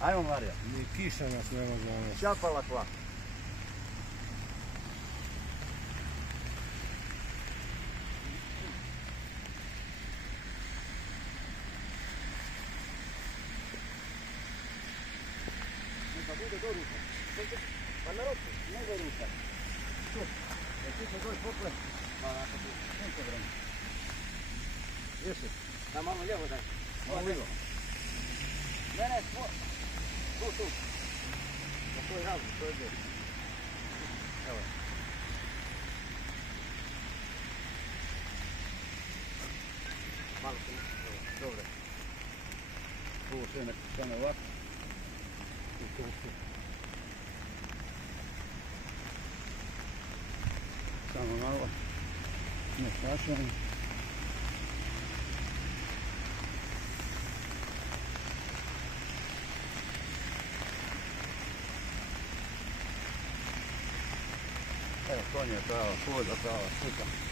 Ajmo Marija. Ni kiša nas ne može ono. Čapala kva. Neka bude do ruka. Pa na ruku, ne do ruka. Tu. Da ti se dođe pokle. Pa ako ti sunce vreme. Ješi. Da malo lijevo daj. Malo lijevo. Ne, tu. Na tvoj razum, to je gdje. Evo. Malo se ne, dobro. Ovo sve nek stane ovako. Tu. Samo malo. Ne strašno. Evo, konje je prava, polja prava, slika.